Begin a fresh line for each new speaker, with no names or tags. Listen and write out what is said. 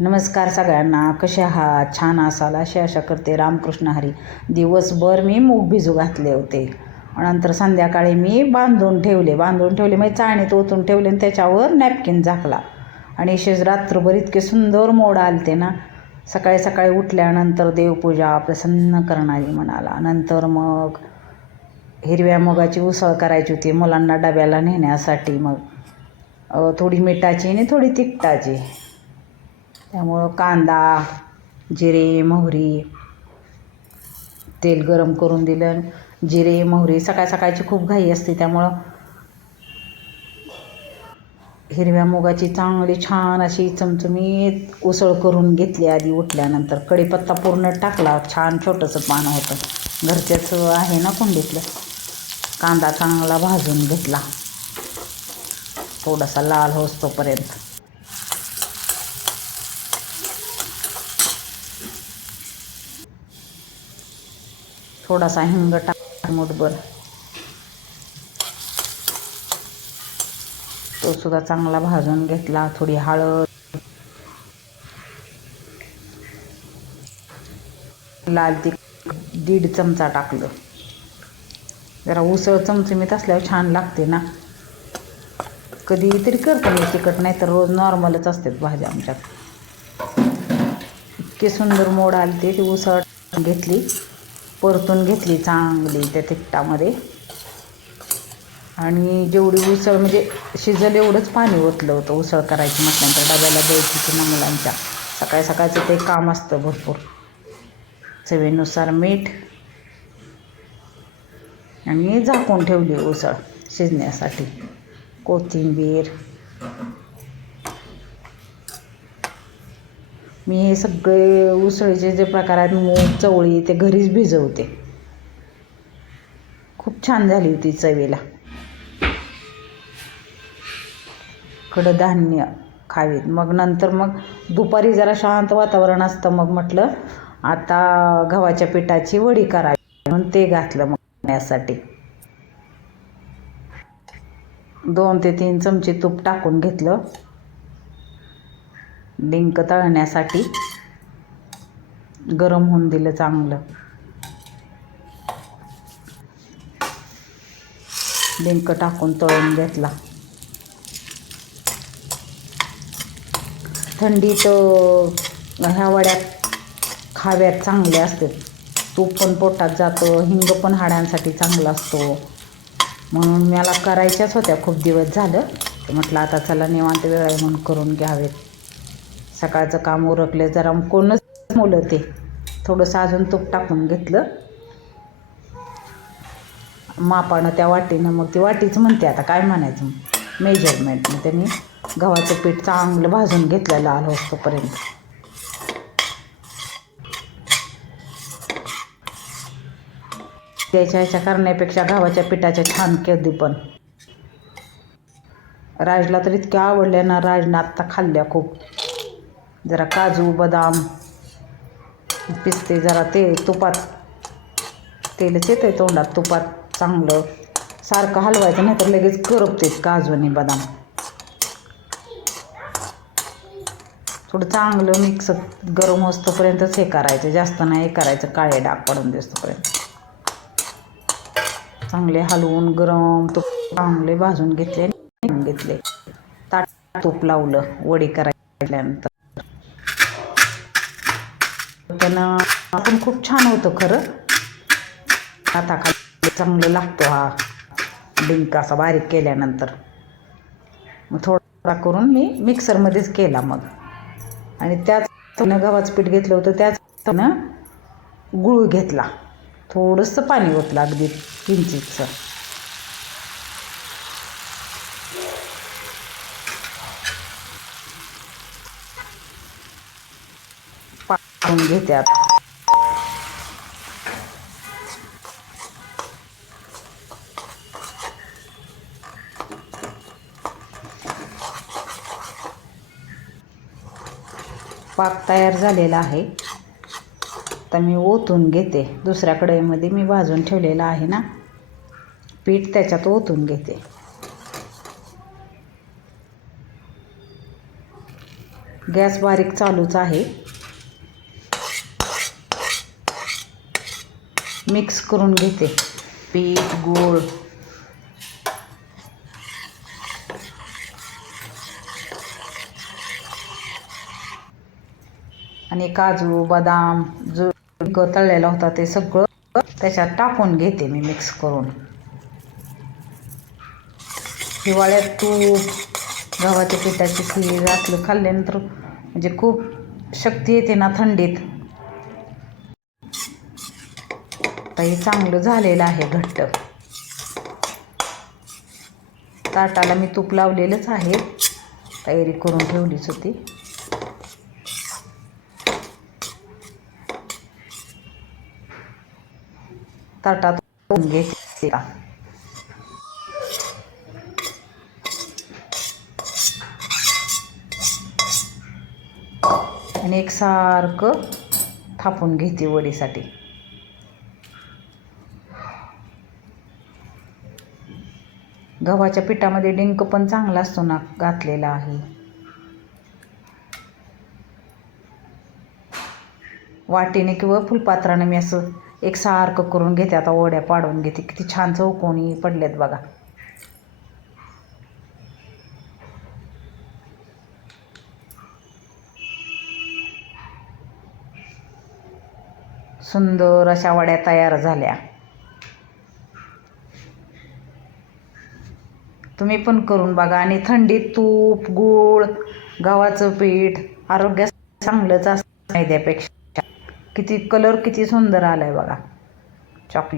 नमस्कार सगळ्यांना. कसे आहात? छान असाल अशी आशा करते रामकृष्ण हरी. दिवसभर मी मूग भिजू घातले होते. नंतर संध्याकाळी मी बांधून ठेवले. बांधून ठेवले म्हणजे चाळणीत ओतून ठेवले आणि त्याच्यावर नॅपकिन झाकला. आणि शेज रात्रभर इतके सुंदर मोड आलते ना. सकाळी सकाळी उठल्यानंतर देवपूजा प्रसन्न करणारी म्हणाला. नंतर मग हिरव्या मुगाची उसळ करायची होती मुलांना डब्याला नेण्यासाठी मग. थोडी मिठाची आणि थोडी तिखटाची. त्यामुळं कांदा जिरे मोहरी तेल गरम करून दिलं. जिरे मोहरी सकाळ सकाळची खूप घाई असते त्यामुळं हिरव्या मुगाची चांगली छान अशी चमचमीत उसळ करून घेतली आधी उठल्यानंतर. कढीपत्ता पूर्ण टाकला छान छोटंसं पानं होतं. घरच्याच आहे ना कुंडीतलं. कांदा चांगला भाजून घेतला. थोडासा लाल होतोपर्यंत थोडासा हिंग टाक मुठभर. तो सुद्धा चांगला भाजून घेतला थोडी हळद. लाल तिखट दीड चमचा टाकलं. जरा उसळ चमचमीत असल्यावर छान लागते ना. कधी तरी करतो मी तिखट नाही तर रोज नॉर्मलच असतात भाज्या आमच्यात. इतके सुंदर मोड आले ती उसळ घेतली. परतून घेतली चांगली त्या तिखटामध्ये आणि जेवढी उसळ म्हणजे शिजल एवढंच पाणी ओतलं होतं उसळ करायची म्हटल्यानंतर डब्याला द्यायची की ना मुलांच्या. सकाळी सकाळचं ते काम असतं भरपूर. चवीनुसार मीठ. आणि झाकून ठेवली उसळ शिजण्यासाठी. कोथिंबीर. मी हे सगळे उसळीचे जे प्रकार आहेत मूग चवळी ते घरीच भिजवते. खूप छान झाली होती चवीला. कडधान्य खावीत. मग नंतर मग दुपारी जरा शांत वातावरण असतं मग म्हटलं आता गव्हाच्या पिठाची वडी करावी म्हणून ते घातलं मग यासाठी दोन ते तीन चमचे तूप टाकून घेतलं. डिंक तळण्यासाठी गरम होऊन दिलं चांगलं. डिंक टाकून तळून घेतला. थंडीत ह्या वड्यात खाव्यात चांगल्या असतात. तूप पण पोटात जातं हिंग पण हाडांसाठी चांगला असतो. म्हणून मला करायच्याच होत्या खूप दिवस झालं. म्हटलं आता चला निवांत वेळ आहे म्हणून करून घ्यावेत. सकाळचं काम उरकलं जरा कोणच मुलं ते. थोडंसं अजून तूप टाकून घेतलं. मापानं त्या वाटीनं मग ती वाटीच म्हणते आता काय म्हणायचं? मेजरमेंटनं त्यांनी गव्हाचं पीठ चांगलं भाजून घेतलं लाल होतोपर्यंत. त्याच्या ह्याच्या करण्यापेक्षा गव्हाच्या पिठाच्या छान कधी पण. राजला तर इतक्या आवडल्या ना राजनं आत्ता खाल्ल्या खूप. जरा काजू बदाम पिस्ते जरा ते तुपात तेलच येतं आहे तोंडात तुपात चांगलं. सारखं हलवायचं नाही तर लगेच करपते काजू आणि बदाम. थोडं चांगलं मिक्स गरम होतोपर्यंतच हे करायचं. जास्त नाही हे करायचं काळे डाग पडून दिसतोपर्यंत. चांगले हलवून गरम तूप चांगले भाजून घेतले घेतले. ताट तूप लावलं वडी करायल्यानंतर. त्यानं आपण खूप छान होतं खरं. हाताखाली चांगलं लागतो हा डिंक असा बारीक केल्यानंतर. मग थोडा करून मी मिक्सरमध्येच केला मग. आणि त्याच गव्हाचं पीठ घेतलं होतं त्याच गुळ घेतला. थोडंसं पाणी ओतलं अगदी किंचितचं पाहून घेते आता. पाक तयार झालेला आहे. तर मी ओतून घेते. दुसऱ्या कढईमध्ये मी भाजून ठेवलेलं आहे ना. पीठ त्याच्यात ओतून घेते. गॅस बारीक चालूच आहे. मिक्स करून घेते. पीठ गूळ. आणि काजू बदाम जो तळलेला होता ते सगळं त्याच्यात टाकून घेते मी मिक्स करून. हिवाळ्यात तूप गव्हाच्या पिठाची खीर असलं खाल्ल्यानंतर म्हणजे खूप शक्ती येते ना थंडीत. आता हे चांगलं झालेलं आहे घट्ट. ताटाला मी तूप लावलेलंच आहे. तयारी करून ठेवलीच होती. ताटात ओतून घेते. आणि एकसारखं थापून घेते वडीसाठी. गव्हाच्या पिठामध्ये डिंक पण चांगला असतो ना घातलेला आहे. वाटीने किंवा फुलपात्राने मी असं एकसारखं करून घेते आता वड्या पाडून घेते. किती छान चौकोनी पडल्यात बघा. सुंदर अशा वड्या तयार झाल्या. तुम्ही पण करून बघा. आणि थंडीत तूप गूळ गव्हाचं पीठ आरोग्यास चांगलंच असतं. मैद्यापेक्षा. किती कलर किती सुंदर आलाय बघा. चॉकलेट